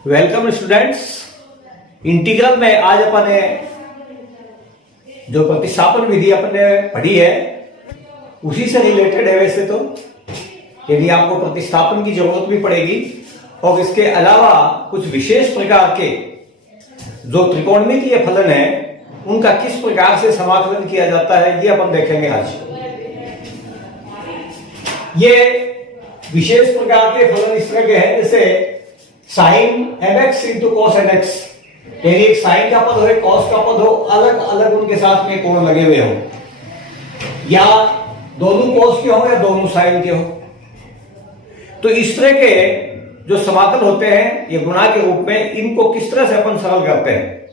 Welcome students. Integral में आज अपन ने जो प्रतिस्थापन विधि अपन ने पढ़ी है उसी से रिलेटेड है। वैसे तो यदि आपको प्रतिस्थापन की जरूरत भी पड़ेगी और इसके अलावा कुछ विशेष प्रकार के जो त्रिकोणमितीय फलन है उनका किस प्रकार से समाकलन किया जाता है ये अपन देखेंगे आज। ये विशेष प्रकार के फलन इस तरह के हैं जैसे sine mx into cos nx, यानी एक साइन का पद हो एक कॉस का पद हो, अलग अलग उनके साथ में कोण लगे हुए हो, या दोनों कॉस के हो या दोनों साइन के हो। तो इस तरह के जो समाकल होते हैं ये गुणा के रूप में, इनको किस तरह से अपन सरल करते हैं।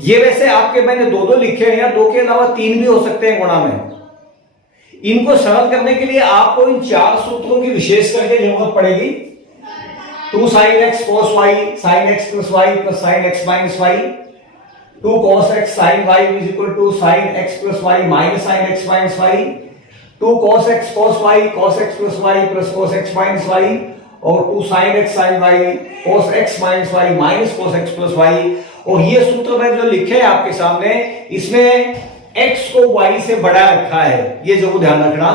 ये वैसे आपके मैंने दो लिखे हैं या दो के अलावा तीन भी हो सकते हैं गुणा में। इनको सरल करने के लिए आपको इन चार सूत्रों की विशेष करके जरूरत पड़ेगी। 2 sin x cos y sin x plus y plus sin x minus y, 2 cos x sin y is equal to sin x plus y minus sin x minus y, 2 cos x cos y cos x plus y plus cos x minus y, और 2 sin x sin y cos x minus y minus cos x plus y। और ये सूत्र में जो लिखे हैं आपके सामने, इसमें x को y से बड़ा रखा है, ये जरूर ध्यान रखना।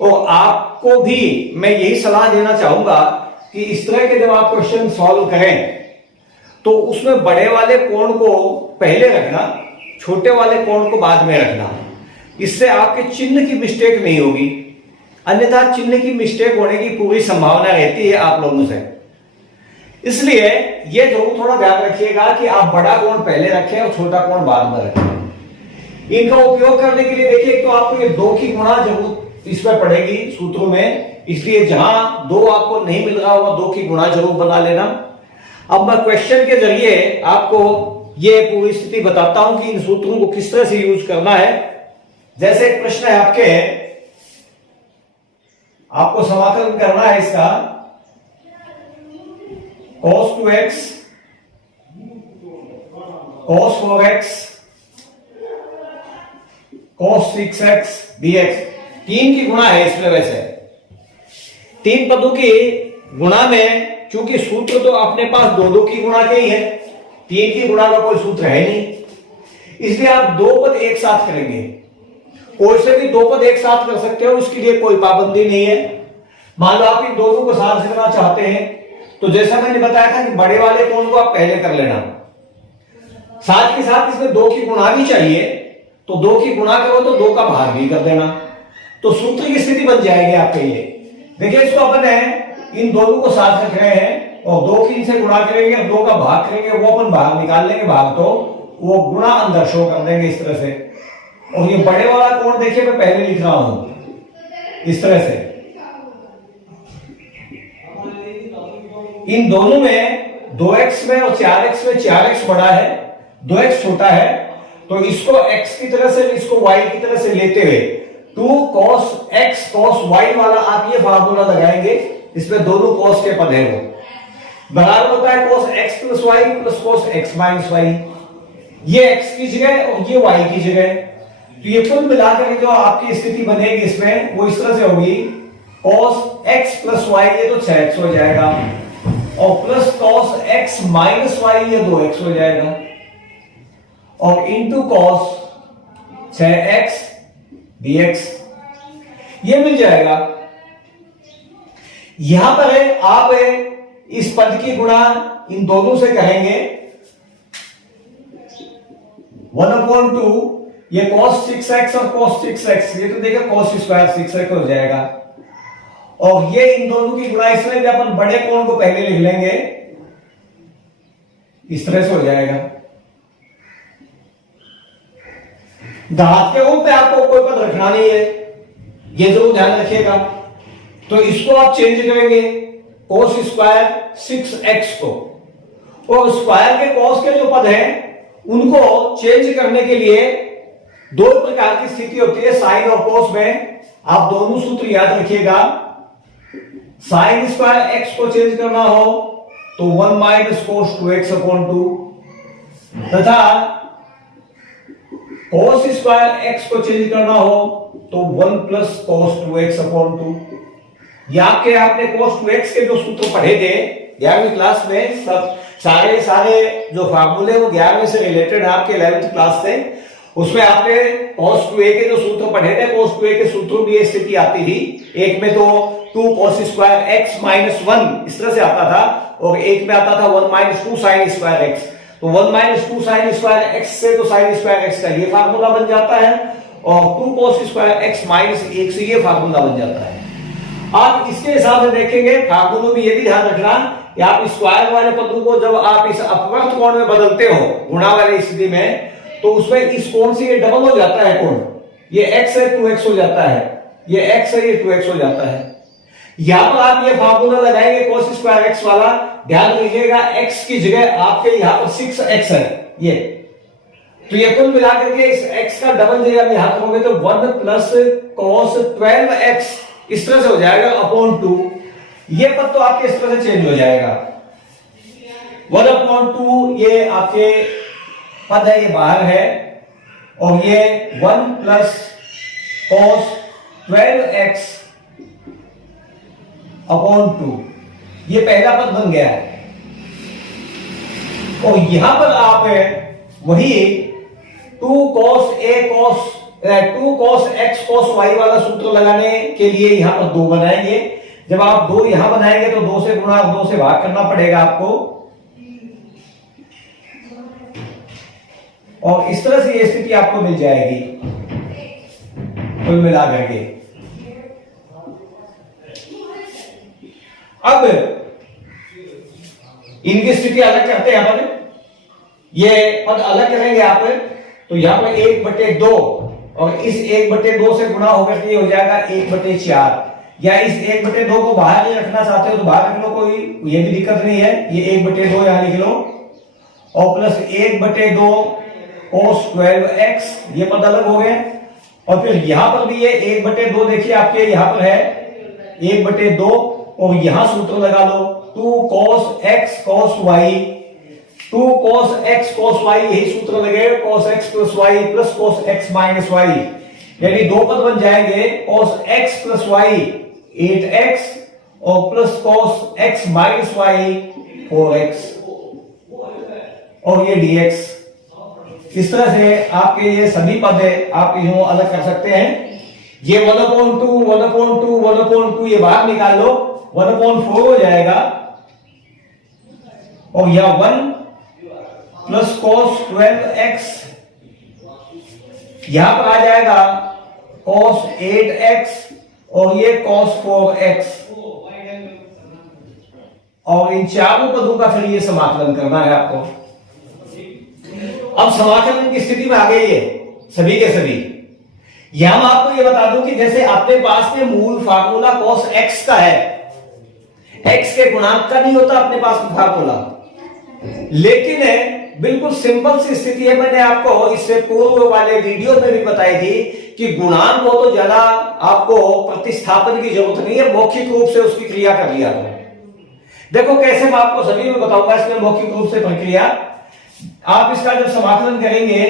और आपको भी मैं यही सलाह देना चाहूंगा कि इस तरह के जब आप क्वेश्चन सॉल्व करें तो उसमें बड़े वाले कोण को पहले रखना, छोटे वाले कोण को बाद में रखना। इससे आपके चिन्ह की मिस्टेक नहीं होगी, अन्यथा चिन्ह की मिस्टेक होने की पूरी संभावना रहती है आप लोगों से। इसलिए यह जरूर थोड़ा ध्यान रखिएगा कि आप बड़ा कोण पहले रखें और छोटा कोण बाद में रखें। इनका उपयोग करने के लिए देखिए, तो आपको ये 2 की गुणा जरूर इसमें पड़ेगी सूत्रों में, इसलिए जहां 2 आपको नहीं मिल रहा होगा 2 की गुणा जरूर बना लेना। अब मैं क्वेश्चन के जरिए आपको ये पूरी स्थिति बताता हूं कि इन सूत्रों को किस तरह से यूज करना है। जैसे एक प्रश्न है आपके, आपको समाकलन करना है इसका cos 2x cos 4x cos 6x dx। 3 की गुणा है इसमें। वैसे 3 पदों की गुणा में चूंकि सूत्र तो अपने पास 2 की गुणा के ही है, 3 की गुणा का कोई सूत्र है नहीं, इसलिए आप 2 पद एक साथ करेंगे। कोई से भी 2 पद एक साथ कर सकते हो, इसके लिए कोई पाबंदी नहीं है। मान लो आप इन दोनों को साथ करना चाहते हैं तो जैसा मैंने बताया था कि बड़े वाले कोण को आप पहले कर लेना, साथ के साथ इसमें 2 की गुणा भी चाहिए, तो 2 की गुणा करो तो 2 का भाग भी कर देना, तो सूत्र की स्थिति बन जाएगी आपके लिए। देखिए इसको अपन है इन दोनों को साथ रख रहे हैं और 2 की इनसे गुणा करेंगे, 2 का भाग करेंगे, वो अपन भाग निकाल लेंगे, भाग तो वो गुणा अंदर शो कर देंगे इस तरह से। और ये बड़े वाला कोण देखिए मैं पहले लिख रहा हूं इस तरह से। इन दोनों में 2x में और 4x में 4x बड़ा है, 2x छोटा है, तो इसको x की तरह से इसको y की तरह से लेते हुए 2 cos x cos y वाला आप ये फार्मूला लगाएंगे, इसमें दोनों cos के पद है, वो बराबर होता है cos x plus y plus cos x minus y। ये x की जगह और ये y की जगह, तो ये कुल मिलाकर जो आपकी स्थिति बनेगी इसमें वो इस तरह से होगी cos x plus y, ये तो 6x हो जाएगा, और plus cos x minus y ये 2x हो जाएगा, और इंटू cos 6x dx ये मिल जाएगा। यहां पर है आप इस पद की गुणा इन दोनों से करेंगे 1/2, ये cos 6x और cos 6x, ये तो देखिए cos स्क्वायर 6x हो जाएगा, और ये इन दोनों की गुणा इसमें भी अपन बड़े कोण को पहले लिख लेंगे, इस तरह से हो जाएगा। घात के रूप में आपको कोई पद रखना नहीं है, ये जरूर ध्यान रखिएगा। तो इसको आप चेंज करेंगे cos स्क्वायर 6x को, और स्क्वायर के cos के जो पद हैं उनको चेंज करने के लिए 2 प्रकार की स्थिति होती है साइन और cos में। आप दोनों सूत्र याद रखिएगा। साइन स्क्वायर x को चेंज करना हो तो 1 माइनस cos 2x/2, तथा cos स्क्वायर x को चेंज करना हो तो 1 प्लस cos 2x/2। या आपने cos 2x के जो सूत्र पढ़े थे 11वीं क्लास में सब सारे जो फार्मूले वो 11वीं से रिलेटेड आपके 11th क्लास से, उसमें आपने cos 2a के जो सूत्र पढ़े थे, cos 2a के सूत्र में ये स्थिति आती थी। एक में तो 2 cos स्क्वायर x माइनस 1 इस तरह से आता था, और एक में आता था 1 माइनस 2 साइन स्क्वायर x। तो 1 माइनस 2 साइन स्क्वायर x से तो साइन स्क्वायर x का ये फार्मूला बन जाता है, और 2 cos स्क्वायर x माइनस 1 से ये फार्मूला बन जाता है। आप इसके हिसाब से देखेंगे, फार्मूलों में ये भी ध्यान रखना कि आप स्क्वायर वाले पदों को जब आप इस अपवर्त कोण में बदलते हो गुणा वाली स्थिति में, तो उसमें इस कोण से ये डबल हो जाता है कोण, ये x है 2x हो जाता है, ये x है ये 2x हो जाता है। यहां पर आप ये फार्मूला लगाएंगे cos स्क्वायर x वाला, ध्यान रखिएगा x की जगह आपके यहां पर 6x है ये, तो ये कुल मिलाकर के इस x का डबल जगह में हाथ होंगे तो 1 प्लस cos 12x इस तरह से हो जाएगा अपॉन 2। ये पद तो आपके इस तरह से चेंज हो जाएगा, 1 अपॉन 2 ये आपके पद है, ये बाहर है, और ये 1 प्लस cos 12x अपॉन 2 ये पहला पद बन गया है। और यहां पर आप वही 2 cos x cos y वाला सूत्र लगाने के लिए यहां पर 2 बनाएंगे। जब आप 2 यहां बनाएंगे तो 2 से गुणा 2 से भाग करना पड़ेगा आपको, और इस तरह से ये स्थिति आपको मिल जाएगी कुल मिलाकर के। अब इनकी स्थिति अलग करते हैं अपन, ये पद अलग करेंगे आप, तो यहां पर 1/2 और इस 1/2 से गुणा होकर के हो जाएगा 1/4, या इस 1/2 को बाहर नहीं रखना चाहते हो तो बाहर रख लो, कोई ये भी दिक्कत नहीं है, ये 1/2 यहां लिख लो, और प्लस 1/2 cos 12x ये पद अलग हो गए। और फिर यहां पर भी ये 1/2 देखिए आपके यहां पर है 1/2, और यहां सूत्र लगा लो 2 cos x cos y, 2 cos x cos y यही सूत्र लगे, cos x plus y plus cos x minus y, यानी दो पद बन जाएंगे cos x plus y 8x और plus cos x minus y 4x, और ये dx। इस तरह से आपके ये सभी पद आप यूं अलग कर सकते हैं। ये 1/2 1/2 1/2 ये बाहर निकाल लो, 1/4 हो जाएगा, और यह 1 प्लस cos 12x यहां पर आ जाएगा cos 8x, और ये cos 4x, और इन चारों पदों का फिर ये समाकलन करना है आपको। अब समाकलन की स्थिति में आ गई है सभी के सभी। यहां मैं आपको ये बता दूं कि जैसे अपने पास में मूल फार्मूला cos x का है, x के गुणांक का नहीं होता अपने पास में फार्मूला, लेकिन बिल्कुल सिंपल सी स्थिति है। मैंने आपको इससे पूर्व वाले वीडियो में भी बताई थी कि गुणांक हो तो ज्यादा आपको प्रतिस्थापन की जरूरत नहीं है, मौखिक रूप से उसकी क्रिया कर लिया करो। देखो कैसे मैं आपको सभी में बताऊंगा इसमें मौखिक रूप से प्रक्रिया। आप इसका जब समाकलन करेंगे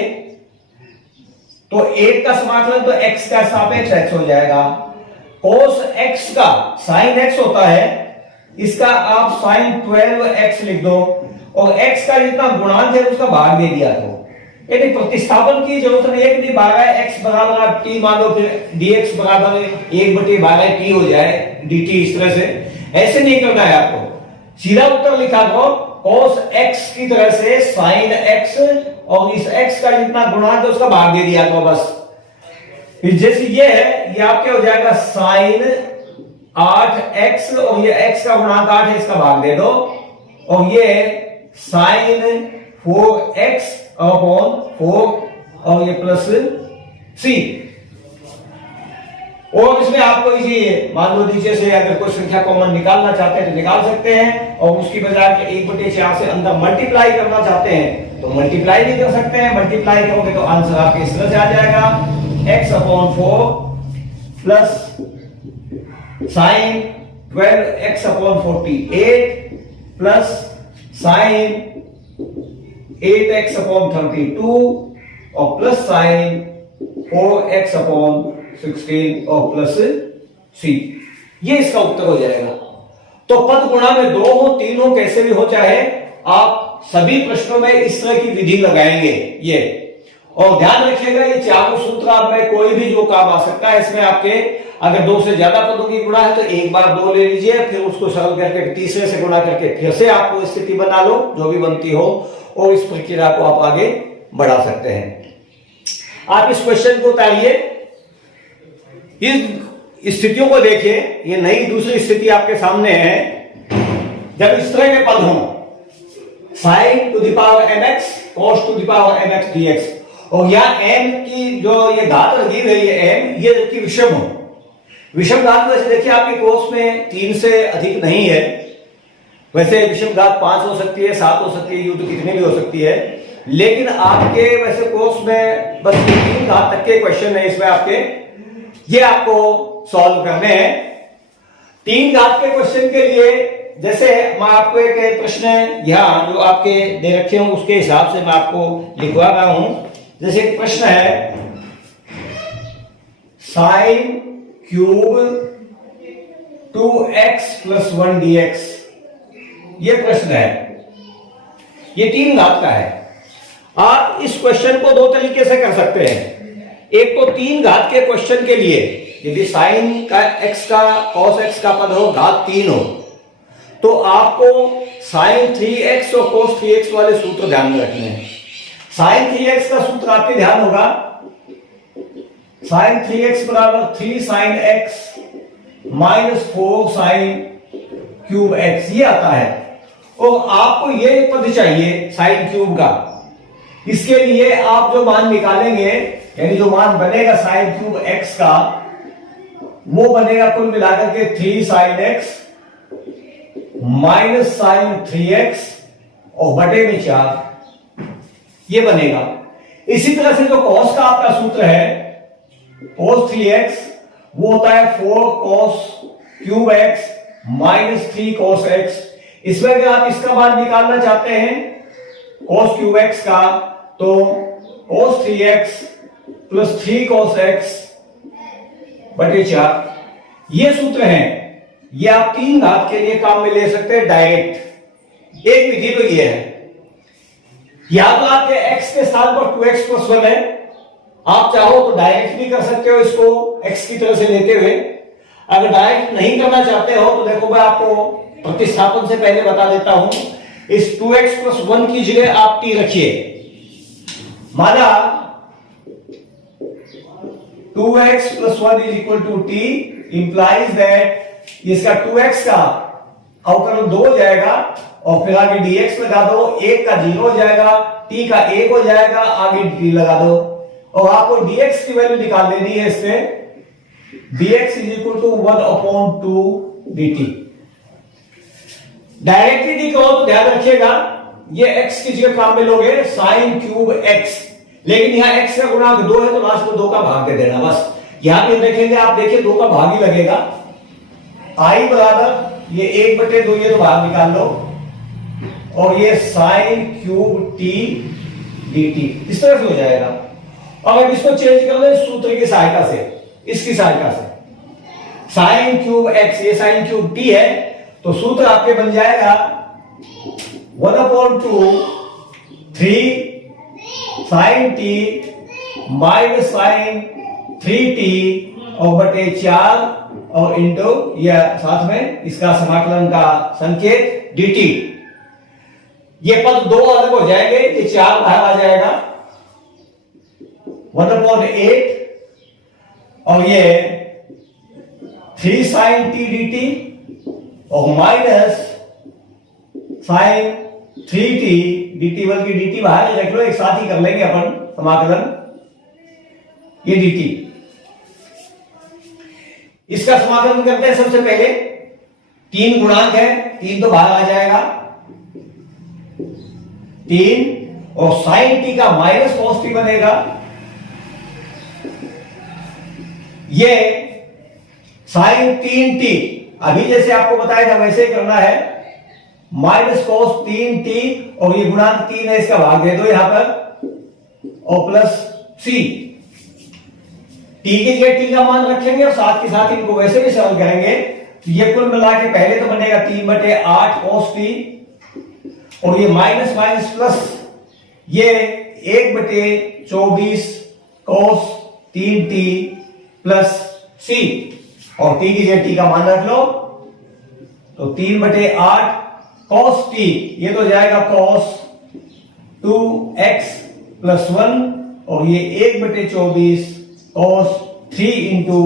तो 1 का समाकलन तो x का सापेक्ष x हो जाएगा, cos x का sin x होता है, इसका आप sin 12x लिख दो, और x का जितना गुणांक है उसका भाग दे दिया तो, यानी प्रतिस्थापन की जरूरत नहीं है कि 12x बराबर t मान लो, फिर dx बराबर 1/12t हो जाए dt, इस तरह से ऐसे नहीं करना है आपको, सीधा उत्तर लिखा दो cos x की तरह से sin x, और इस x का जितना गुणांक है उसका भाग दे दिया तो बस। फिर जैसे ये है, ये आपके हो जाएगा sin 8x, और ये x का गुणांक 8 है, इसका भाग दे दो, और ये sin 4x अपॉन 4, और ये प्लस c। और इसमें आपको इसी मान लो नीचे से अगर कोई संख्या कॉमन निकालना चाहते हैं तो निकाल सकते हैं, और उसकी बजाय 1/4 से अंदर मल्टीप्लाई करना चाहते हैं तो मल्टीप्लाई भी कर सकते हैं। मल्टीप्लाई करोगे तो आंसर आपके इस तरह से आ जाएगा x upon 4 plus sign 12x upon 48 plus sign 8x upon 32 और प्लस साइन 4x अपॉन 16 और प्लस c। ये इसका उत्तर हो जाएगा। तो पद गुणा में 2 हो 3 हो कैसे भी हो, चाहे आप सभी प्रश्नों में इस तरह की विधि लगाएंगे ये। और ध्यान रखिएगा ये चारों सूत्र आप में कोई भी जो काम आ सकता है। इसमें आपके अगर 2 से ज्यादा पदों की गुणा है तो एक बार 2 ले लीजिए, फिर उसको सरल करके तीसरे से गुणा करके फिर से आपको स्थिति बना लो जो भी बनती हो, और इस प्रक्रिया को आप आगे बढ़ा सकते हैं। आप इस क्वेश्चन को उतारिए, इस स्थितियों को देखिए। ये नई दूसरी स्थिति आपके सामने है। जब इस तरह के पद हों, sin to the power mx cos to the power mx dx, और यहां m की जो ये घात लगी हुई है m, ये जबकि विषम हो। विषम घात वैसे देखिए आपके कोर्स में 3 से अधिक नहीं है। वैसे विषम घात 5 हो सकती है, 7 हो सकती है, यूं तो कितनी भी हो सकती है, लेकिन आपके वैसे कोर्स में बस 3 घात तक के क्वेश्चन है इसमें आपके, ये आपको सॉल्व करने हैं। 3 घात के क्वेश्चन के लिए जैसे मैं आपको एक प्रश्न यहां जो आपके दे रखे हूं उसके हिसाब से मैं आपको लिखवा रहा हूं। जैसे एक प्रश्न है साइन क्यूब 2x + 1 dx, ये प्रश्न है, ये 3 घात का है। आप इस क्वेश्चन को 2 तरीके से कर सकते हैं। एक तो 3 घात के क्वेश्चन के लिए यदि साइन का x का cos x का पद हो, घात 3 हो, तो आपको साइन 3x और cos 3x वाले सूत्र ध्यान में रखने हैं। साइन 3x का सूत्र आपके ध्यान होगा, साइन 3x बराबर 3 sin x - 4 sin cube x, ये आता है। और आपको ये पद चाहिए साइन क्यूब का। इसके लिए आप जो मान निकालेंगे, यानी जो मान बनेगा साइन क्यूब x का, वो बनेगा कुल मिलाकर के 3 sin x - sin 3x और बटे में 4, ये बनेगा। इसी तरह से जो cos का आपका सूत्र है cos 3x, वो होता है 4 cos cube x - 3 cos x। इसमें अगर आप इसका मान निकालना चाहते हैं cos क्यूब x का, तो cos 3x + 3 cos x बटे 4, ये सूत्र हैं। ये आप 3 घात के लिए काम में ले सकते हैं डायरेक्ट। एक विधि तो ये है, या तो आपके x के स्थान पर 2x + 1 है, आप चाहो तो डायरेक्ट भी कर सकते हो इसको x की तरह से लेते हुए। अगर डायरेक्ट नहीं करना चाहते हो तो देखो मैं आपको प्रतिस्थापन से पहले बता देता हूं। इस 2x + 1 की जगह आप t रखिए। माना 2x + 1 = t इंप्लाइज दैट इसका 2x का अवकलन 2 हो जाएगा, और फिर आगे dx लगा दो, 1 का 0 हो जाएगा, t का 1 हो जाएगा, आगे t लगा दो, और आपको dx की वैल्यू निकाल लेनी है। इससे dx = 1/2 dt। डायरेक्टली डी कहो तो ध्यान रखिएगा ये x की जगह काम में लोगे साइन क्यूब x, लेकिन यहां x का गुणांक 2 है तो लास्ट में 2 का भाग दे देना बस। यहां पे देखेंगे आप, देखिए 2 का भाग ही लगेगा। i बराबर ये 1/2, ये तो भाग निकाल लो, और ये साइन क्यूब t dt इस तरह से हो जाएगा। अब हम इसको चेंज कर ले सूत्र की सहायता से, इसकी सहायता से साइन क्यूब x, ये साइन क्यूब t है, तो सूत्र आपके बन जाएगा 1/2 3 sin t - sin 3t और बटे 4 और इंटू या साथ में इसका समाकलन का संकेत dt। ये पद 2 अलग हो जाएंगे, ये 4 बाहर आ जाएगा 1/8, और ये 3 sin t dt और माइनस साइन 3t dt, बल्कि dt बाहर रख लो, एक साथ ही कर लेंगे अपन समाकलन, ये dt। इसका समाकलन करते हैं। सबसे पहले 3 गुणांक है, 3 तो बाहर आ जाएगा 3, और साइन t का माइनस cos t बनेगा। ये साइन 3t अभी जैसे आपको बताया था वैसे ही करना है, माइनस cos 3t, और ये गुणांक 3 है, इसका भाग दे दो यहां पर, और प्लस c। t की जगह t का मान रखेंगे और साथ के साथ इनको वैसे भी सरल करेंगे, तो ये कुल मिला के पहले तो बनेगा 3/8 cos t, और ये माइनस माइनस प्लस, ये 1/24 cos 3t प्लस c, और t की जगह t का मान रख लो, तो 3/8 cos t, ये तो जाएगा cos 2x प्लस 1, और ये 1/24 cos 3 into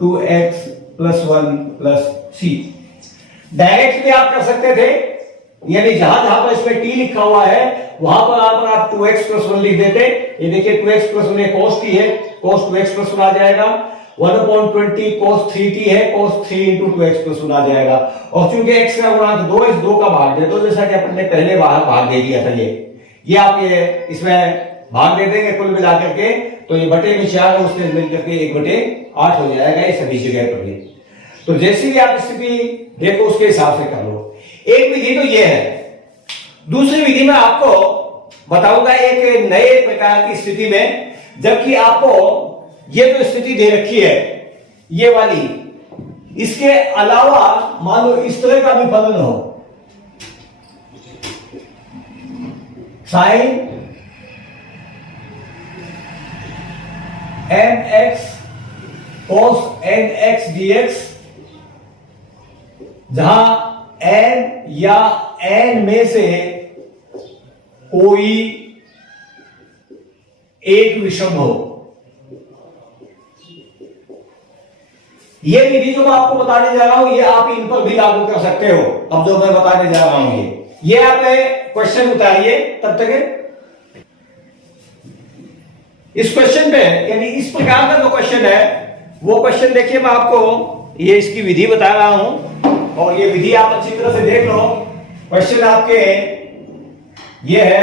2x plus 1 plus c। Direct भी आप कर सकते थे, यानी जहां जहां पर इसमें t लिखा हुआ है वहां पर आप 2x प्लस 1 लिख देते। ये देखिए 2x प्लस 1 cos t है, cos 2x प्लस 1 आ जाएगा, 1/20 cos 3t है, cos 3 इंटू 2x प्लस 1 आ जाएगा। और चूंकि x का गुणांक 2 है, 2 का भाग दे दो, जैसा कि अपन ने पहले भाग दे दिया था। ये आप ये इसमें भाग दे देंगे कुल मिलाकर के, तो ये बटे में 4 है, उसमें मिलकर के 1/8 हो जाएगा, ये सभी जगह पर भी। तो जैसी भी आप स्थिति देखो उसके हिसाब से कर लो। एक विधि तो ये है। दूसरी विधि में आपको बताऊंगा एक नए प्रकार की स्थिति में, जबकि आपको ये जो स्थिति दे रखी है ये वाली, इसके अलावा मान लो इस तरह का भी फलन हो, sign mx cos nx dx, जहां n या n में से कोई एक विषम हो। ये विधि जो मैं आपको बताने जा रहा हूं, ये आप इन पर भी लागू कर सकते हो। अब जो मैं बताने जा रहा हूं ये आप क्वेश्चन उतारिए तब तक। इस क्वेश्चन पे, यानी इस प्रकार का जो क्वेश्चन है वो क्वेश्चन देखिए, मैं आपको ये इसकी विधि बता रहा हूं, और ये विधि आप अच्छी तरह से देख लो। क्वेश्चन आपके ये है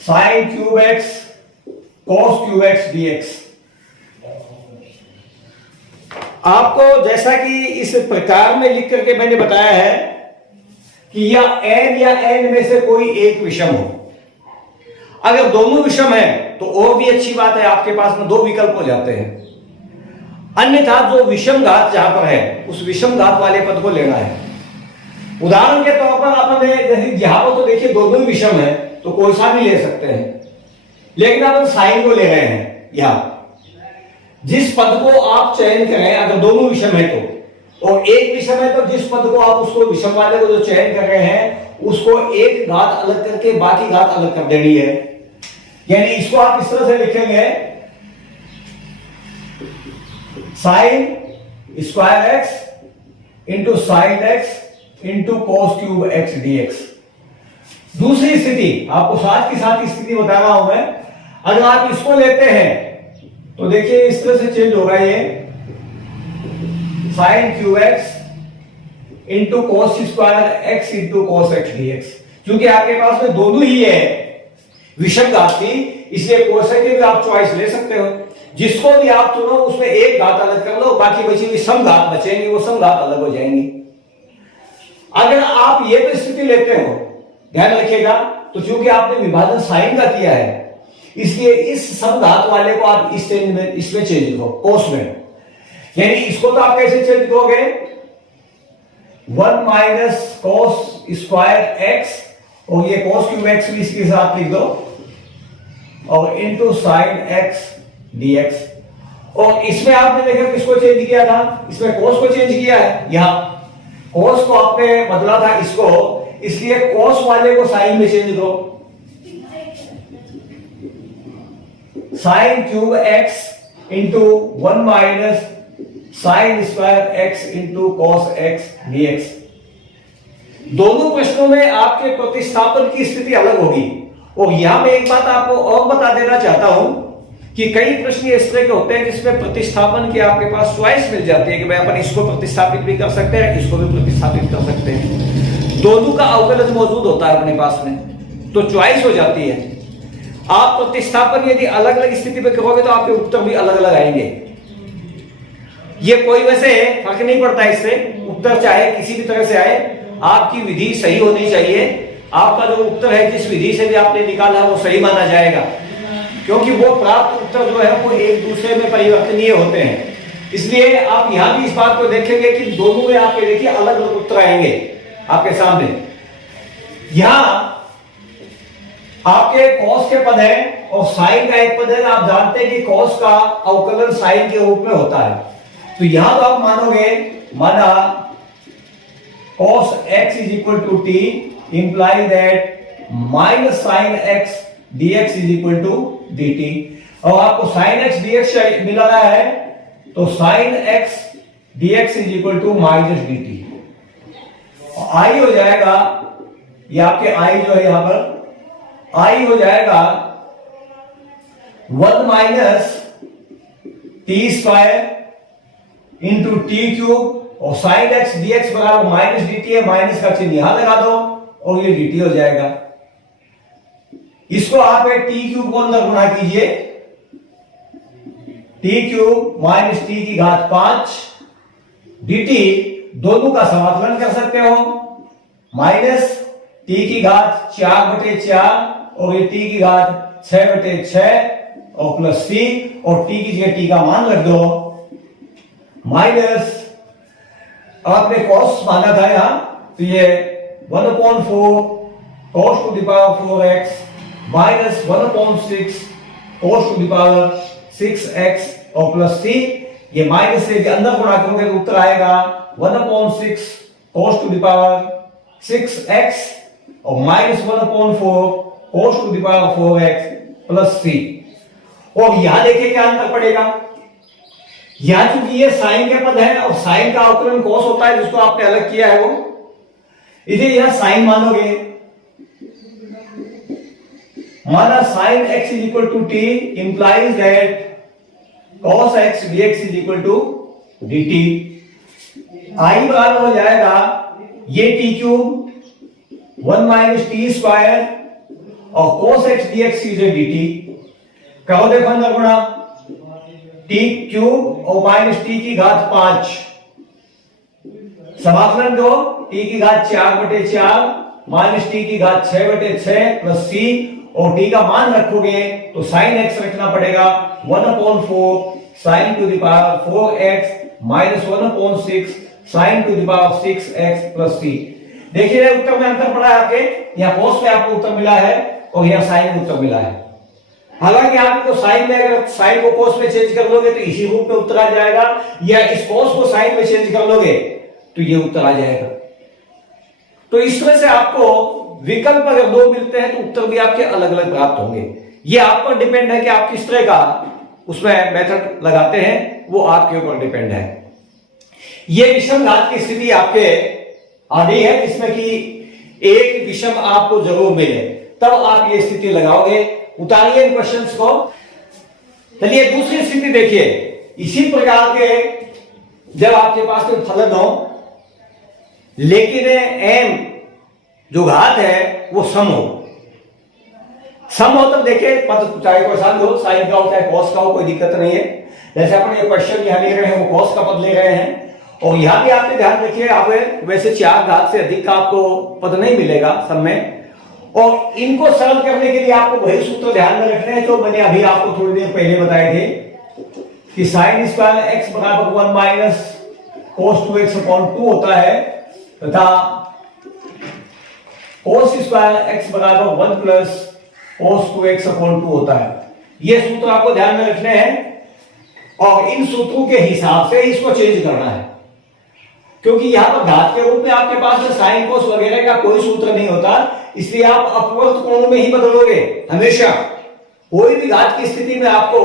sin cube x cos cube x dx। आपको जैसा कि इस प्रकार में लिख करके मैंने बताया है कि या n में से कोई एक विषम हो। अगर दोनों विषम है तो और भी अच्छी बात है, आपके पास में दो विकल्प हो जाते हैं। अन्यथा जो विषम घात जहां पर है उस विषम घात वाले पद को लेना है। उदाहरण के तौर पर अपन यहां पर तो देखिए दोनों ही विषम है, तो कोई सा भी ले सकते हैं, लेकिन अपन साइन को ले रहे हैं। यहां जिस पद को आप चयन करें, अगर दोनों विषम है तो, और एक विषम है तो जिस पद को आप उसको विषम वाले को जो चयन कर रहे हैं उसको एक घात अलग करके बाकी घात अलग कर देनी है। यानी इसको आप इस तरह से लिखेंगे, sine square x into sine x into cos cube x dx. दूसरी स्थिति आपको साथ की साथ स्थिति बता रहा हूं मैं। अगर आप इसको लेते हैं तो देखिए इस तरह से चेंज होगा, ये sine cube x into cos square x into cos x dx. क्योंकि आपके पास में दोनों ही है विषम घात थी, इसलिए कोसाइन की भी आप चॉइस ले सकते हो। जिसको भी आप चुनो उसमें एक घात अलग कर लो, बाकी बची हुई सम घात बचेंगी, वो सम घात अलग हो जाएंगी। अगर आप ये तो स्थिति लेते हो, ध्यान रखिएगा, तो चूंकि आपने विभाजन साइन का किया है इसलिए इस सम घात वाले को आप इस चेंज में, इसमें चेंज करो कोस में। यानी इसको तो आप कैसे चेंज करोगे, 1 माइनस कॉस स्क्वायर एक्स, और ये कॉस क्यूब एक्स भी इसके साथ लिख दो, और इंटू साइन एक्स डीएक्स। और इसमें आपने देखा किसको चेंज किया था, इसमें कॉस को चेंज किया है। यहां कॉस को आपने बदला था इसको, इसलिए कॉस वाले को साइन में चेंज दो, sine cube x into 1 minus sine square x into cos x dx. दोनों प्रश्नों में आपके प्रतिस्थापन की स्थिति अलग होगी। और यहां मैं एक बात आपको और बता देना चाहता हूं कि कई प्रश्न इस तरह के होते हैं जिसमें प्रतिस्थापन की आपके पास चॉइस मिल जाती है कि भाई अपन इसको प्रतिस्थापित भी कर सकते हैं, इसको भी प्रतिस्थापित कर सकते हैं। दोनों का अवकलज मौजूद होता है अपने पास में, तो चॉइस हो जाती है। आप प्रतिस्थापन यदि अलग अलग स्थिति में करोगे तो आपके उत्तर भी अलग अलग आएंगे। ये कोई वैसे फर्क नहीं पड़ता, इससे उत्तर चाहे किसी भी तरह से आए, आपकी विधि सही होनी चाहिए। आपका जो उत्तर है जिस विधि से भी आपने निकाला वो सही माना जाएगा, क्योंकि वो प्राप्त उत्तर जो है वो एक दूसरे में परिवर्तनीय होते हैं। इसलिए आप यहां भी इस बात को देखेंगे कि दोनों में आपके देखिए अलग अलग उत्तर आएंगे आपके सामने। यहां आपके कॉस के पद है और साइन का एक पद है। आप जानते हैं कि कॉस का अवकलन साइन के रूप में होता है, तो यहां तो आप मानोगे, माना cos x is equal to t implies that minus sin x dx is equal to dt। और आपको sin x dx मिला रहा है, तो sin x dx is equal to minus dt। i हो जाएगा, ये आपके i जो है यहां पर i हो जाएगा 1 minus T square into T cube, और साइन एक्स डीएक्स बराबर माइनस dt है, माइनस का चिन्ह यहां लगा दो और ये dt हो जाएगा। इसको आप एक टी क्यूब को अंदर गुणा कीजिए, टी क्यूब माइनस टी की घात 5 dt, दोनों का समाकलन कर सकते हो, माइनस टी की घात 4/4 और ये टी की घात 6/6 और प्लस सी, और टी की जगह टी का मान रख दो, माइनस आपने cos माना था यहां, तो ये 1/4 cos to the power 4x minus 1/6 cos to the power 6x और प्लस c, ये माइनस से अंदर गुणा करोगे तो उत्तर आएगा 1/6 cos to the power 6x और minus 1/4 cos to the power 4x plus c। और यहां देखिए क्या अंतर पड़ेगा, यहां चूंकि ये साइन के पद है और साइन का अवकलन cos होता है जिसको आपने अलग किया है वो, इसे यहां साइन मानोगे, माना sin x is equal to t implies that cos x dx is equal to dt। i बराबर हो जाएगा ये t cube 1 minus T square और cos x dx is dt। कहो देखो अंदर गुणा, टी क्यूब और माइनस टी की घात 5, समाकलन दो, टी की घात 4/4 माइनस टी की घात 6/6 प्लस सी, और टी का मान रखोगे तो साइन एक्स रखना पड़ेगा 1/4 sine to the power 4x minus 1/6 sine to the power 6x plus C. देखिए उत्तर में अंतर पड़ा है आपके, यहाँ cos में आपको उत्तर मिला है और यहाँ साइन में उत्तर मिला है। हालांकि आपको साइन में, अगर साइन को cos में चेंज कर लोगे तो इसी रूप में उत्तर आ जाएगा, या इस cos को साइन में चेंज कर लोगे तो ये उत्तर आ जाएगा। तो इस तरह से आपको विकल्प अगर दो मिलते हैं तो उत्तर भी आपके अलग अलग प्राप्त होंगे। ये आप पर डिपेंड है कि आप किस तरह का उसमें मेथड लगाते हैं, वो आपके ऊपर डिपेंड है। ये विषम घात की स्थिति आपके आ गई है जिसमें कि एक विषम आपको जरूर मिले, तब आप ये स्थिति लगाओगे। उतारिए इन क्वेश्चंस को। चलिए दूसरी स्थिति देखिए, इसी प्रकार के जब आपके पास कोई फलन हो लेकिन m जो घात है वो सम हो, सम हो तब देखिए मतलब चाहे कोई साइन हो, साइन का हो चाहे cos का हो, कोई दिक्कत नहीं है। जैसे अपन ये क्वेश्चन यहां ले रहे हैं वो cos का पद ले रहे हैं, और यहां भी आपने ध्यान रखिए आप वैसे 4 घात से अधिक का आपको पद नहीं मिलेगा सब में, और इनको सरल करने के लिए आपको वही सूत्र ध्यान में रखने हैं जो मैंने अभी आपको थोड़ी देर पहले बताए थे कि साइन स्क्वायर एक्स बराबर 1 माइनस cos 2x अपॉन 2 होता है, तथा cos स्क्वायर एक्स बराबर 1 प्लस cos 2x अपॉन 2 होता है। ये सूत्र आपको ध्यान में रखने हैं और इन सूत्रों के हिसाब से इसको चेंज करना है, क्योंकि यहां पर घात के रूप में आपके पास साइन कोस वगैरह का कोई सूत्र नहीं होता, इसलिए आप अपवर्त कोण में ही बदलोगे हमेशा। कोई भी घात की स्थिति में आपको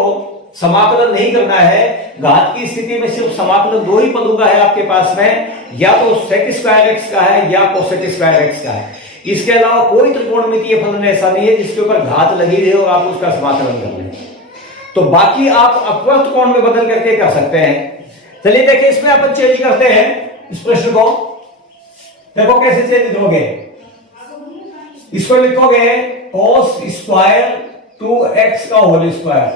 समाकलन नहीं करना है। घात की स्थिति में सिर्फ समाकलन दो ही पदों का है आपके पास में, या तो sec स्क्वायर एक्स का है या cosec स्क्वायर एक्स का है। इसके अलावा कोई त्रिकोणमितीय फलन ऐसा नहीं है जिसके ऊपर घात लगी रहे और आप उसका समाकलन कर लें। तो बाकी आप अपवर्त कोण में बदल करके कर सकते हैं। चलिए देखिए इसमें अपन चेंज करते हैं इस प्रश्न को। देखो कैसे चेंज करोगे, इसको लिखोगे cos स्क्वायर 2x का होल स्क्वायर,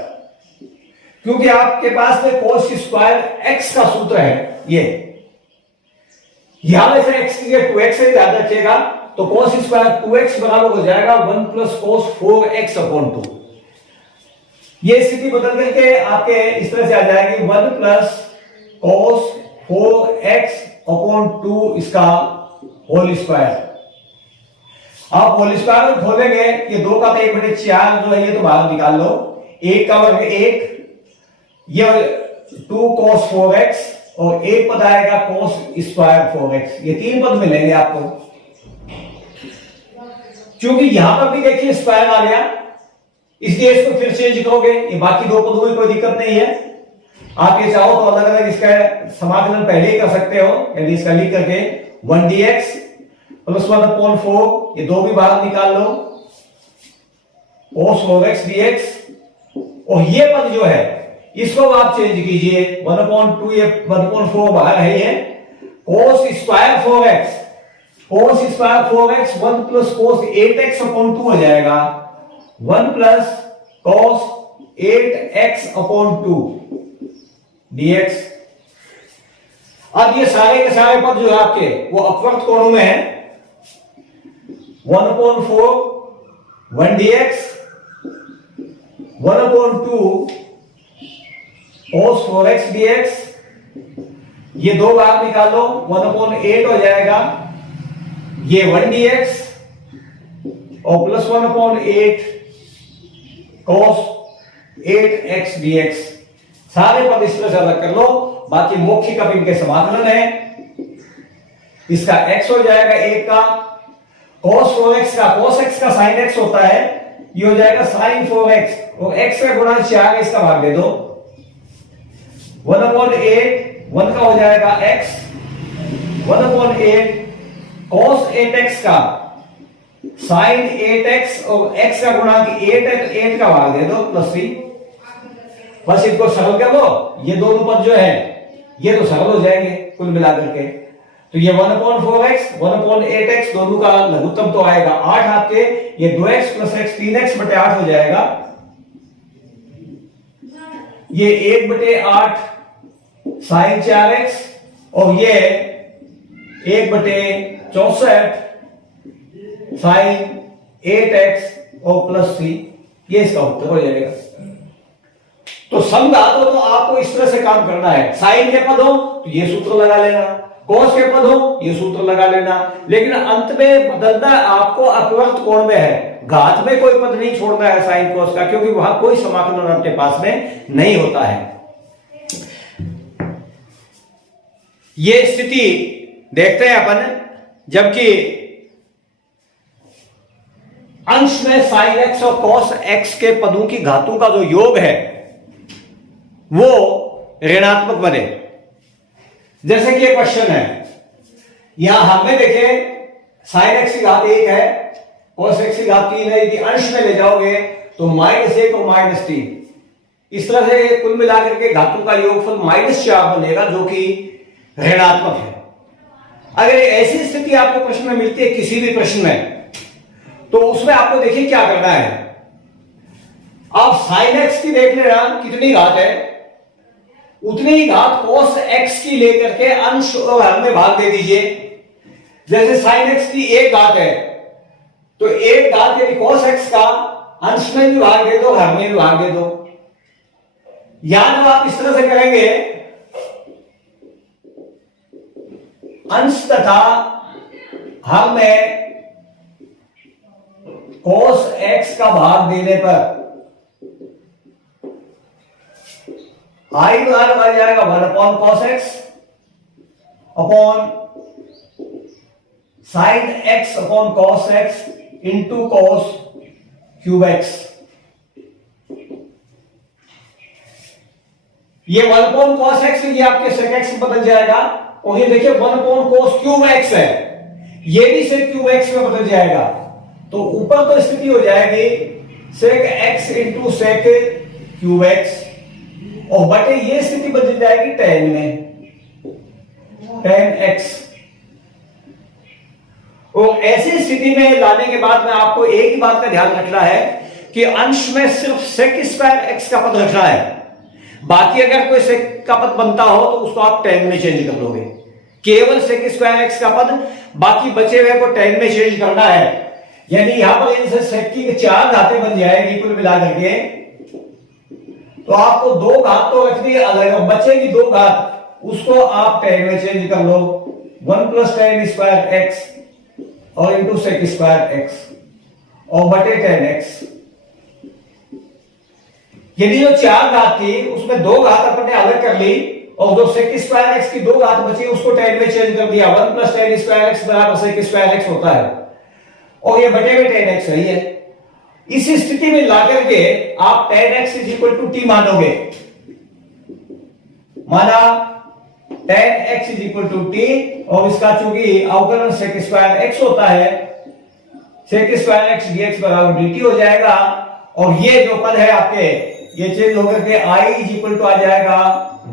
क्योंकि आपके पास में cos स्क्वायर x का सूत्र है। ये यहां से x की जगह 2x से ध्यान रखिएगा, तो cos स्क्वायर 2x बराबर हो जाएगा 1 प्लस cos 4x अपॉन 2। ये स्थिति बदल करके आपके इस तरह से आ जाएगी 1 प्लस cos 4x अपॉन 2 इसका होल स्क्वायर। आप होल स्क्वायर खोलेंगे, ये 2 का 1/4 जो है ये तो बाहर निकाल लो, 1 का वर्ग 1, ये 2 cos 4x और एक पद आएगा cos स्क्वायर 4x, ये 3 पद मिलेंगे आपको। क्योंकि यहां पर भी देखिए स्क्वायर आ गया, इसलिए इसको फिर चेंज करोगे, ये बाकी 2 पदों में कोई दिक्कत नहीं है। आप ये चाहो तो अलग अलग इसका समाकलन पहले ही कर सकते हो, यदि इसका लिख करके 1dx प्लस 1/4, ये 2 भी बाहर निकाल लो, cos 4x dx, और ये पद जो है इसको आप चेंज कीजिए, 1/2, ये 1/4 बाहर है, ये cos square 4x, cos square 4x 1 plus cos 8x upon 2 हो जाएगा, 1 plus cos 8x upon 2 dx। अब ये सारे के सारे पद जो है आपके वो अपवर्त कोणों में है, 1/4 1dx 1/2 cos 4x dx, ये 2 बाहर निकालो, 1/8 हो जाएगा, ये 1dx और प्लस 1/8 cos 8x dx। सारे पद इस तरह से अलग कर लो, बाकी मौखिक अब इनके समाकलन है। इसका x हो जाएगा 1 का, cos 4x का cos x का sin x होता है, ये हो जाएगा sin 4x, और x का गुणा 4 इसका भाग दे दो, 1/8 1 का हो जाएगा x, 1/8 cos 8x का sin 8x और x का गुणांक 8 का भाग दे दो प्लस 3। बस इनको सरल कर लो, ये दोनों पद जो है ये तो सरल हो जाएंगे कुल मिलाकर के। तो ये 1/4x 1/8x दोनों का लघुत्तम तो आएगा 8 आपके, ये 2x प्लस x 3x/8 हो जाएगा, ये 1/8 sin 4x और ये 1/64 sin 8x और प्लस 3, ये इसका उत्तर हो जाएगा। तो समघात हो तो आपको इस तरह से काम करना है, साइन के पद हो तो ये सूत्र लगा लेना, कोस के पद हो ये सूत्र लगा लेना, लेकिन अंत में बदलना आपको अपवर्त कोण में है, घात में कोई पद नहीं छोड़ना है साइन कोस का, क्योंकि वहां कोई समाकलन आपके पास में नहीं होता है। ये स्थिति देखते हैं अपन, जबकि अंश में साइन एक्स और कॉस एक्स के पदों की घातों का जो योग है वो ऋणात्मक बने। जैसे कि ये क्वेश्चन है, यहां हमें देखे साइन एक्स की घात 1 है, कॉस एक्स की घात 3 है, यदि अंश में ले जाओगे तो -1 और -3, इस तरह से कुल मिलाकर के घातों का योगफल -4 बनेगा, जो कि ऋणात्मक है। अगर ऐसी स्थिति आपको प्रश्न में मिलती है किसी भी प्रश्न में, तो उसमें आपको देखिए क्या करना है, आप साइन एक्स की देख लेना कितनी घात है, उतनी ही घात cos x की लेकर के अंश और हर में भाग दे दीजिए। जैसे sin x की 1 घात है तो 1 घात यदि cos x का अंश में भी भाग दे दो, हर में भी भाग दे दो। यहां जो आप इस तरह से करेंगे, अंश तथा हर में cos x का भाग देने पर आई भाग आ जाएगा 1 cos x upon sin x upon cos x into cos cube x। ये 1 cos x ये आपके sec x में बदल जाएगा, और ये देखिए 1 cos क्यूब x है, ये भी sec क्यूब x में बदल जाएगा। तो ऊपर तो स्थिति हो जाएगी sec x into sec cube x, और बटे ये स्थिति बदल जाएगी tan में, tan x। और ऐसी स्थिति में लाने के बाद में आपको एक ही बात का ध्यान रखना है कि अंश में सिर्फ sec स्क्वायर x का पद रखना है, बाकी अगर कोई sec का पद बनता हो तो उसको आप tan में चेंज कर लोगे, केवल sec स्क्वायर x का पद, बाकी बचे हुए को tan में चेंज करना है। यानी यहां पर इनसे sec की 4 घातें बन जाएगी कुल मिलाकर के, तो आपको 2 घात तो रखनी है अलग, बचेगी 2 घात, उसको आप tan में चेंज कर लो, 1 प्लस tan स्क्वायर एक्स और इंटू सेक स्क्वायर एक्स और बटे tan एक्स। यदि जो 4 घात थी उसमें 2 घात अपन ने अलग कर ली और जो सेक स्क्वायर एक्स की 2 घात बची उसको tan में चेंज कर दिया, 1 प्लस tan स्क्वायर एक्स बराबर सेक स्क्वायर एक्स होता है और ये बटे में tan एक्स सही है। इस स्थिति में लाकर के आप tan x is equal to t मानोगे, माना tan x is equal to t और इसका चूंकि अवकलन sec स्क्वायर x होता है, sec स्क्वायर x dx बराबर dt हो जाएगा और ये जो पद है आपके ये चेंज होकर के i इज इक्वल टू आ जाएगा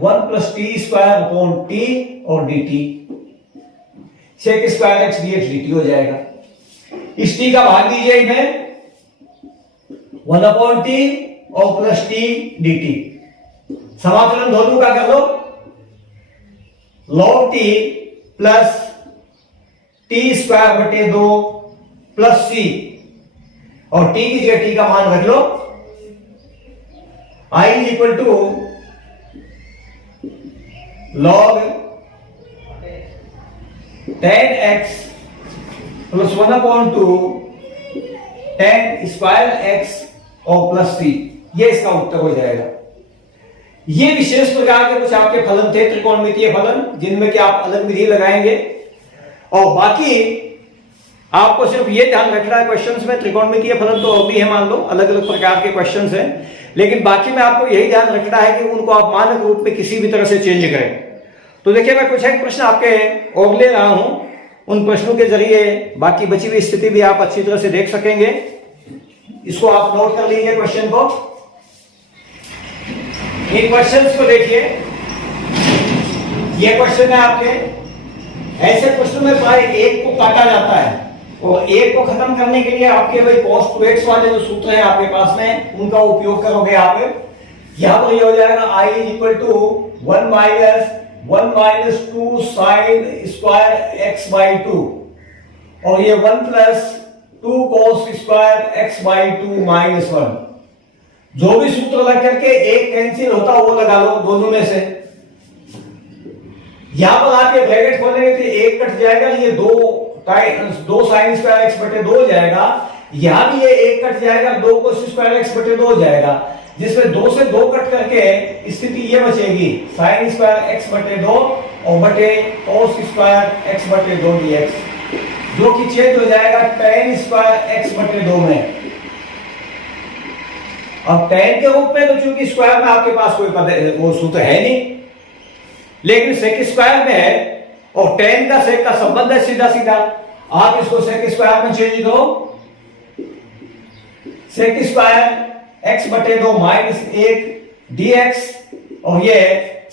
1 plus T square upon T और dt, sec square x dx dt हो जाएगा। इस t का भाग दीजिए इन्हें 1 अपॉन टी और प्लस टी dt, समाकलन दोनों का कर लो, log t plus T square बटे 2 प्लस c और t की जगह t का मान रख लो, i is equal to log tan x plus 1 upon 2 tan square x और प्लस c, ये इसका उत्तर हो जाएगा। ये विशेष प्रकार के कुछ आपके फलन थे त्रिकोणमितीय फलन, जिनमें कि आप अलग विधि लगाएंगे और बाकी आपको सिर्फ ये ध्यान रखना है क्वेश्चंस में, त्रिकोणमितीय फलन तो और भी है, मान लो अलग अलग प्रकार के क्वेश्चंस हैं, लेकिन बाकी में आपको यही ध्यान रखना है कि उनको आप मानक रूप में किसी भी तरह से चेंज करें। तो देखिए मैं कुछ एक प्रश्न आपके और ले रहा हूं, उन प्रश्नों के जरिए बाकी बची हुई स्थिति भी आप अच्छी तरह से देख सकेंगे। इसको आप नोट कर लीजिए क्वेश्चन को, इन क्वेश्चंस को देखिए। ये क्वेश्चन है आपके, ऐसे प्रश्नों में प्राय एक को काटा जाता है और एक को खत्म करने के लिए आपके भाई cos 2x वाले जो सूत्र हैं आपके पास में उनका उपयोग करोगे आप। यहां पर ये हो जाएगा i is equal to 1 minus 2 sine square x by 2 और ये 1 plus 2 cos square x by 2 minus 1। जो भी सूत्र लग करके एक कैंसिल होता वो लगा लो दोनों में से। यहां पर आप ये ब्रैकेट खोलेंगे तो एक कट जाएगा, ये 2 साइन स्क्वायर एक्स बटे 2 हो जाएगा, यहां भी ये एक कट जाएगा, 2 cos स्क्वायर एक्स बटे 2 हो जाएगा, जिसमें 2 से 2 कट करके स्थिति ये बचेगी साइन स्क्वायर एक्स बटे 2 और बटे cos स्क्वायर एक्स बटे 2 dx, जो कि चेंज हो जाएगा tan स्क्वायर एक्स बटे 2 में। अब tan के रूप में तो चूंकि स्क्वायर में आपके पास कोई पद वो सूत्र है नहीं, लेकिन सेक स्क्वायर में है और tan का सेक का संबंध है सीधा सीधा, आप इसको सेक स्क्वायर में चेंज करो, सेक स्क्वायर x बटे 2 माइनस 1 dx और ये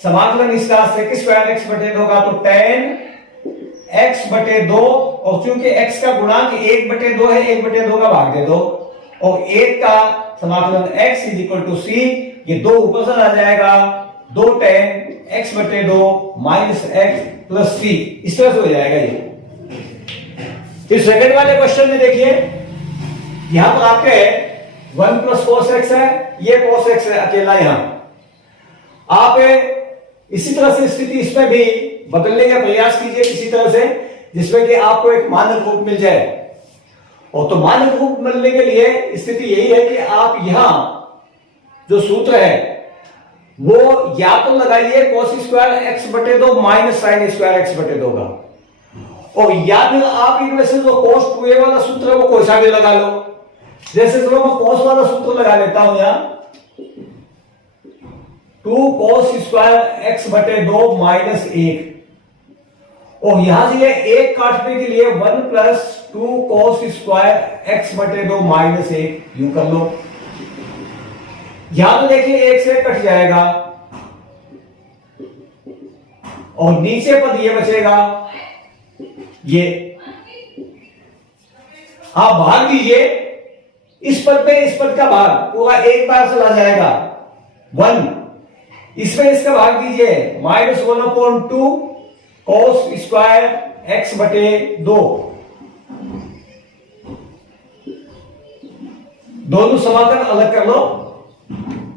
समाकलन इसका सेक स्क्वायर x बटे 2 का तो tan x बटे 2 और चूंकि x का गुणांक 1 बटे 2 है, 1 बटे 2 का भाग दे दो और 1 का समाकलन x is equal to c, ये 2 ऊपर से आ जाएगा 2 tan x बटे 2 माइनस x प्लस c, इस तरह से हो जाएगा ये। फिर सेकंड वाले क्वेश्चन में देखिए, यहां पर आपके 1 प्लस cos x है, ये cos x है अकेला। यहां आप इसी तरह से स्थिति इसमें भी बदलने का प्रयास कीजिए किसी तरह से, जिसमें कि आपको एक मानक रूप मिल जाए। और तो मानक रूप मिलने के लिए स्थिति यही है कि आप यहां जो सूत्र है वो या तो लगाइए cos स्क्वायर एक्स बटे 2 माइनस साइन स्क्वायर एक्स बटे 2 का, और या फिर आप इनमें से जो cos 2a वाला सूत्र है वो कोई सा भी लगा लो। जैसे चलो मैं cos वाला सूत्र लगा लेता हूं, यहां 2 cos स्क्वायर एक्स बटे 2 माइनस 1 और यहां से ये 1 काटने के लिए 1 प्लस 2 cos स्क्वायर एक्स बटे 2 माइनस 1 यूं कर लो। यहां तो देखिए 1 से कट जाएगा और नीचे पद ये बचेगा, ये आप भाग दीजिए, इस पद पे इस पद का भाग पूरा एक बार चला जाएगा 1, इसमें इसका भाग दीजिए -1 अपॉन 2 cos स्क्वायर एक्स बटे 2, दोनों समाकलन अलग कर लो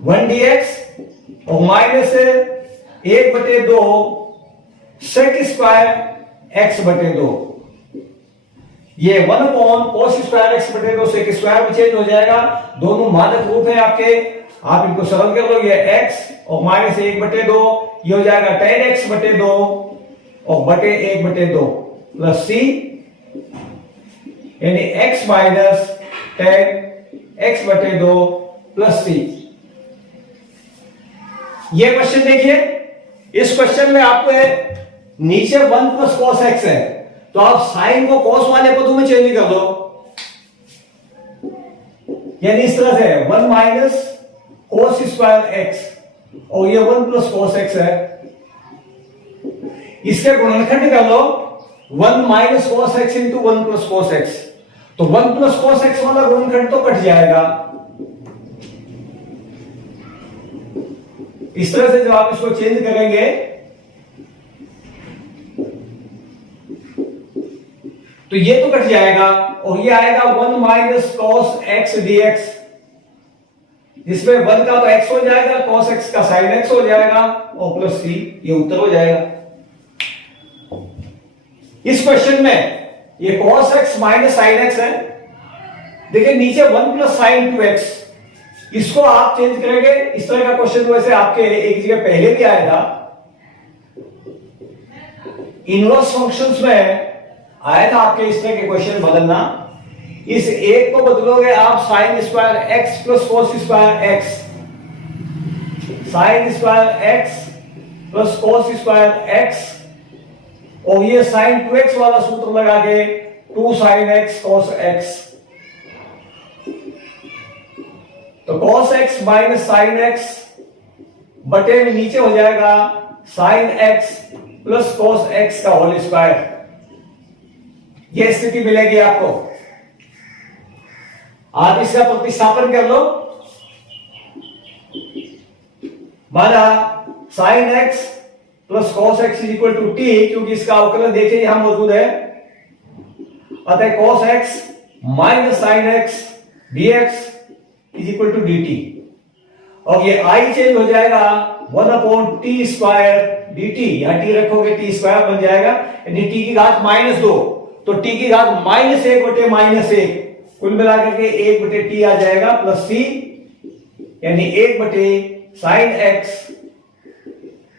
1 dx और माइनस 1 बटे 2 सेक स्क्वायर एक्स बटे 2, ये 1/cos²x/2 सेक स्क्वायर में चेंज हो जाएगा। दोनों मानक रूप है आपके, आप इनको सरल कर लो, ये x और -1/2, ये हो जाएगा tan x/2 और बटे 1/2 प्लस c, यानी x minus tan x/2 plus c। ये क्वेश्चन देखिए, इस क्वेश्चन में आपको नीचे 1 + cos x है, तो आप साइन को cos वाले पदों में चेंज कर दो, यानी इस तरह से 1 - cos²x और ये 1 + cos x है, इसके गुणनखंड कर लो 1 - cos x × 1 + cos x, तो 1 + cos x वाला गुणनखंड तो कट जाएगा। इस तरह से जब आप इसको चेंज करेंगे तो ये तो कट जाएगा और ये आएगा 1 - cos x dx, जिसमें 1 का तो x हो जाएगा, cos x का sin x हो जाएगा और प्लस c, ये उत्तर हो जाएगा। इस क्वेश्चन में ये cos x - sin x है, देखिए नीचे 1 + sin 2x, इसको आप चेंज करेंगे। इस तरह का क्वेश्चन वैसे आपके एक जगह पहले भी आया था, इनवर्स फंक्शंस में आया था आपके इस तरह के क्वेश्चन बदलना। इस एक को बदलोगे आप sin² x + cos²x, sin²x + cos²x, और ये sin 2x वाला सूत्र लगा के 2 sin x cos x, तो cos x - sin x बटे में नीचे हो जाएगा sin x + cos x का होल स्क्वायर। यह स्थिति मिलेगी आपको, आप इसका प्रतिस्थापन कर लो। माना sin x + cos x = t, क्योंकि इसका अवकलन देखिए यहां मौजूद है, अतः cos x - sin x dx = dt, और ये i चेंज हो जाएगा 1/t² dt, यहां t रखोगे t² बन जाएगा, यानी t की घात -2, तो t की घात -1/-1, कुल मिलाकर के 1/t आ जाएगा प्लस c, यानी 1/sin x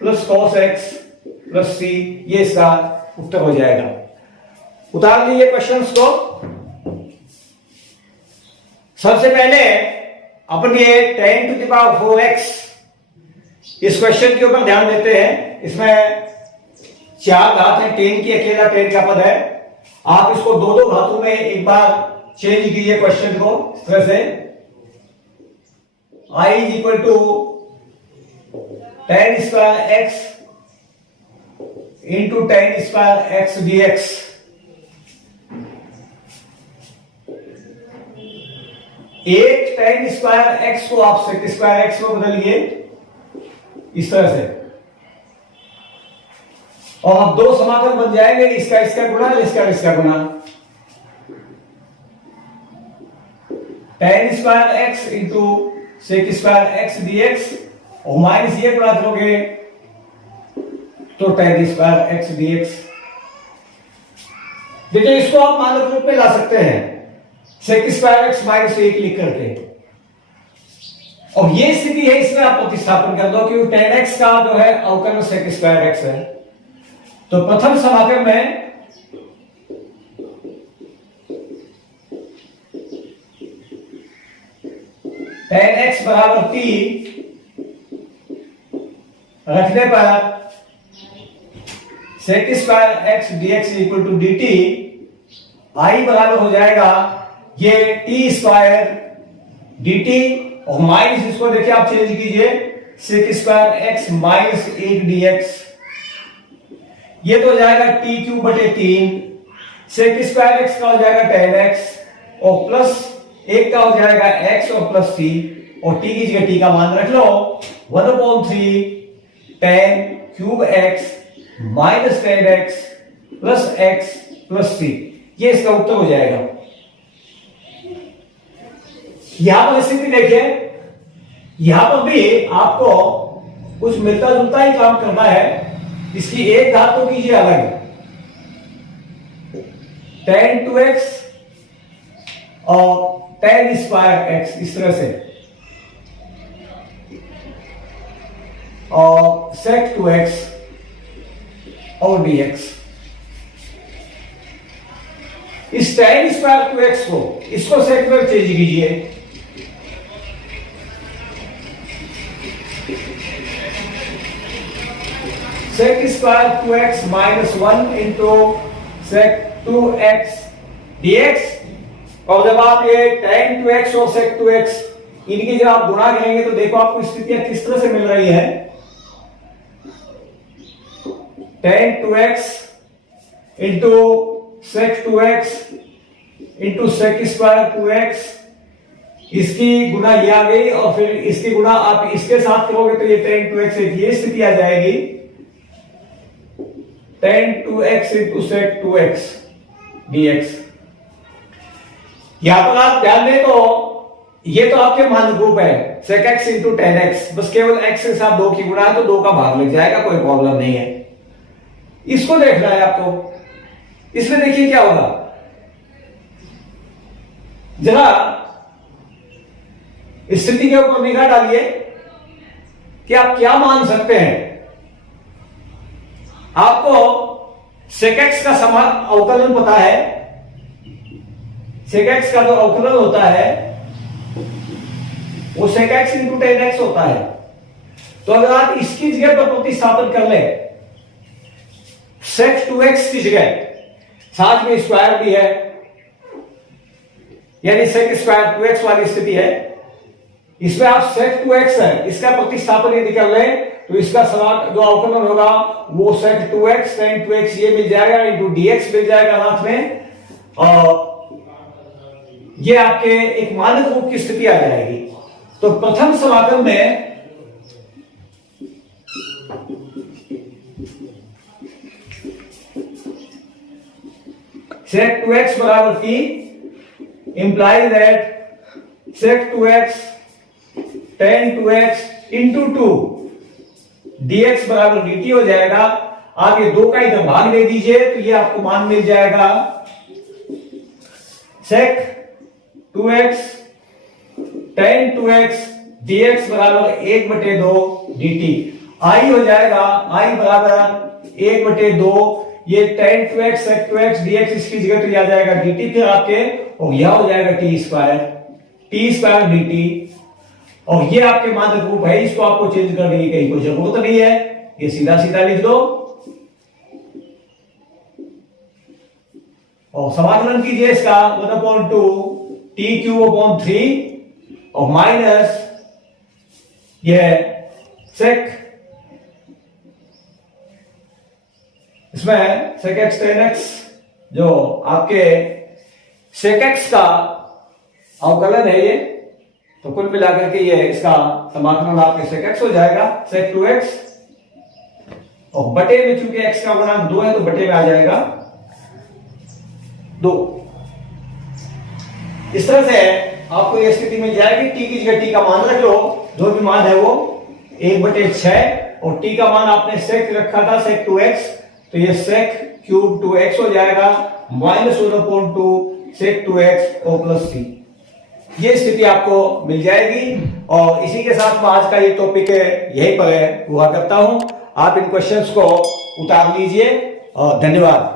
+ cos x + c, ये इसका उत्तर हो जाएगा। उतार लीजिए क्वेश्चंस को। सबसे पहले अपन ये tan⁴x इस क्वेश्चन के ऊपर ध्यान देते हैं। इसमें 4 घात है, tan की अकेला tan का पद है। आप इसको 2-2 घातों में एक बार चेंज कीजिए क्वेश्चन को इस तरह से, I = tan²x × tan²x dx, एक tan²x को आप sec²x में बदलिए इस तरह से, और अब 2 समाकल बन जाएंगे, इसका गुणा, इसका गुणा, tan²x × sec²x dx, और माइनस ये गुणा करोगे तो tan²x dx। देखिए इसको आप मानक रूप में ला सकते हैं, sec²x -1 लिख करके, और ये स्थिति है, इसमें आप प्रतिस्थापन कर दो, क्योंकि tan x का जो है अवकलन sec²x है। तो प्रथम समाकल में tan x = t रखने पर sec²x dx = dt, i बराबर हो जाएगा ये t² dt, और माइनस इसको देखिए आप चेंज कीजिए sec²x -1 dx, ये तो हो जाएगा t³ / 3, sec²x का हो जाएगा tan x, और प्लस 1 का हो जाएगा x और प्लस c, और t की जगह t का मान रख लो 1/3 tan³ x -tan x plus x plus c, ये इसका उत्तर हो जाएगा। यहां पर स्थिति देखिए, यहां पर भी आपको कुछ मिलता जुलता ही काम करना है। इसकी एक घात तो कीजिए अलग, tan 2x और tan स्क्वायर x, इस तरह से, और sec 2x और dx। इस tan स्क्वायर 2x को, इसको sec में चेंज कीजिए, sec square 2x minus 1 into sec 2x dx। और जब आप ये tan 2x और sec 2x इनकी जब आप गुणा करेंगे तो देखो आपको स्थितियां किस तरह से मिल रही है। tan 2x into sec 2x into sec square 2x, इसकी गुणा ये आ गई, और फिर इसकी गुणा आप इसके साथ करोगे तो ये tan 2x ये स्थिति आ जाएगी, tan 2x into sec 2x dx। यहां पर आप ध्यान दें तो ये तो आपके मान रूप है sec x into tan x, बस केवल x के साथ 2 की गुणा है तो 2 का भाग लग जाएगा, कोई प्रॉब्लम नहीं है। इसको देखना है आपको, इसमें देखिए क्या होगा, जरा स्थिति के ऊपर निगाह डालिए कि आप क्या मान सकते हैं। आपको sec x का समान अवकलन पता है, sec x का जो अवकलन होता है वो sec x into tan x होता है। तो अगर आप इसकी जगह पर प्रतिस्थापन कर ले, sec 2x की जगह, साथ में स्क्वायर भी है, यानी sec स्क्वायर 2x वाली स्थिति है, इसमें आप sec 2x है, इसका प्रतिस्थापन यदि कर ले तो इसका समान जो अवकलन होगा वो sec 2x tan 2x ये मिल जाएगा, इंटू dx मिल जाएगा साथ में, और ये आपके एक मानक रूप की स्थिति आ जाएगी। तो प्रथम समाकल में sec 2x बराबर t implies that sec 2x tan 2x into 2 dx बराबर dt हो जाएगा। आप ये 2 का इधर भाग दे दीजिए तो ये आपको मान मिल जाएगा sec 2x tan 2x dx बराबर 1/2 dt। i हो जाएगा, i बराबर 1/2, ये tan 2x sec 2x dx इसकी जगह तो आ जाएगा dt फिर आपके, और यह हो जाएगा t स्क्वायर dt, और ये आपके मानक रूप है, इसको आपको चेंज करने की कहीं कोई जरूरत नहीं है, ये सीधा सीधा लिख दो और समाकलन कीजिए इसका 1/2 t³ और माइनस यह sec, इसमें sec x tan x जो आपके sec x का अवकलन है ये, तो कुल मिलाकर के ये इसका समाकलन आपके sec x हो जाएगा sec 2x, और बटे में चूंकि x का गुणांक 2 है तो बटे में आ जाएगा 2। इस तरह से आपको यह स्थिति मिल जाएगी, t की जगह t का मान रख लो, जो भी मान है वो 1/6, और t का मान आपने sec रखा था sec 2x, तो ये sec³ 2x हो जाएगा, minus 1/2 sec 2x o plus c। ये स्थिति आपको मिल जाएगी, और इसी के साथ में आज का ये टॉपिक यहीं पर हुआ करता हूं। आप इन क्वेश्चंस को उतार लीजिए, और धन्यवाद।